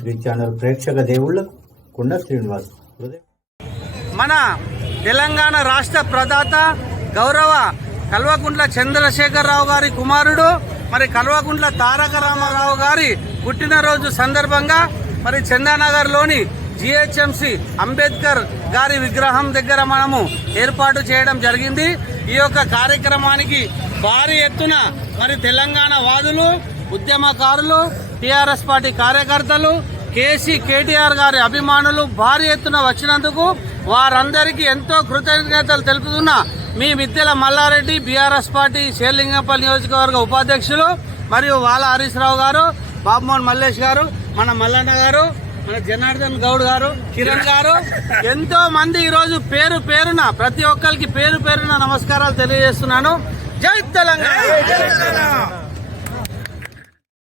Three channel ప్రేక్షక దేవుళ్లకు కుండ శ్రీనివాస్. మన తెలంగాణ రాష్ట్ర ప్రదాత గౌరవ కల్వకుంట్ల చంద్రశేఖరరావు గారి కుమారుడు మరి కల్వకుంట్ల తారక రామారావు గారి పుట్టినరోజు సందర్భంగా మరి చందానగర్లోని GHMC అంబేద్కర్ గారి విగ్రహం దగ్గర మనము ఏర్పాటు చేయడం జరిగింది. ఈ యొక్క కార్యక్రమానికి భారీ ఎత్తున మరి తెలంగాణ వాదులు, ఉద్యమకారులు, TRS పార్టీ కార్యకర్తలు, KCKTR గారి అభిమానులు భారీ ఎత్తున వచ్చినందుకు వారందరికీ ఎంతో కృతజ్ఞతలు తెలుపుతున్న మీ మిద్దెల మల్లారెడ్డి, BRS పార్టీ శేర్లింగంపల్లి నియోజకవర్గ ఉపాధ్యక్షులు మరియు వాల హరీష్ రావు గారు, బాబుమోహన్ మల్లేష్ గారు, మన మల్లన్న గారు, మన జనార్దన్ గౌడ్ గారు, కిరణ్ గారు, ఎంతో మంది ఈరోజు పేరు పేరున ప్రతి ఒక్కరికి పేరు పేరున నమస్కారాలు తెలియజేస్తున్నాను. జై తెలంగాణ.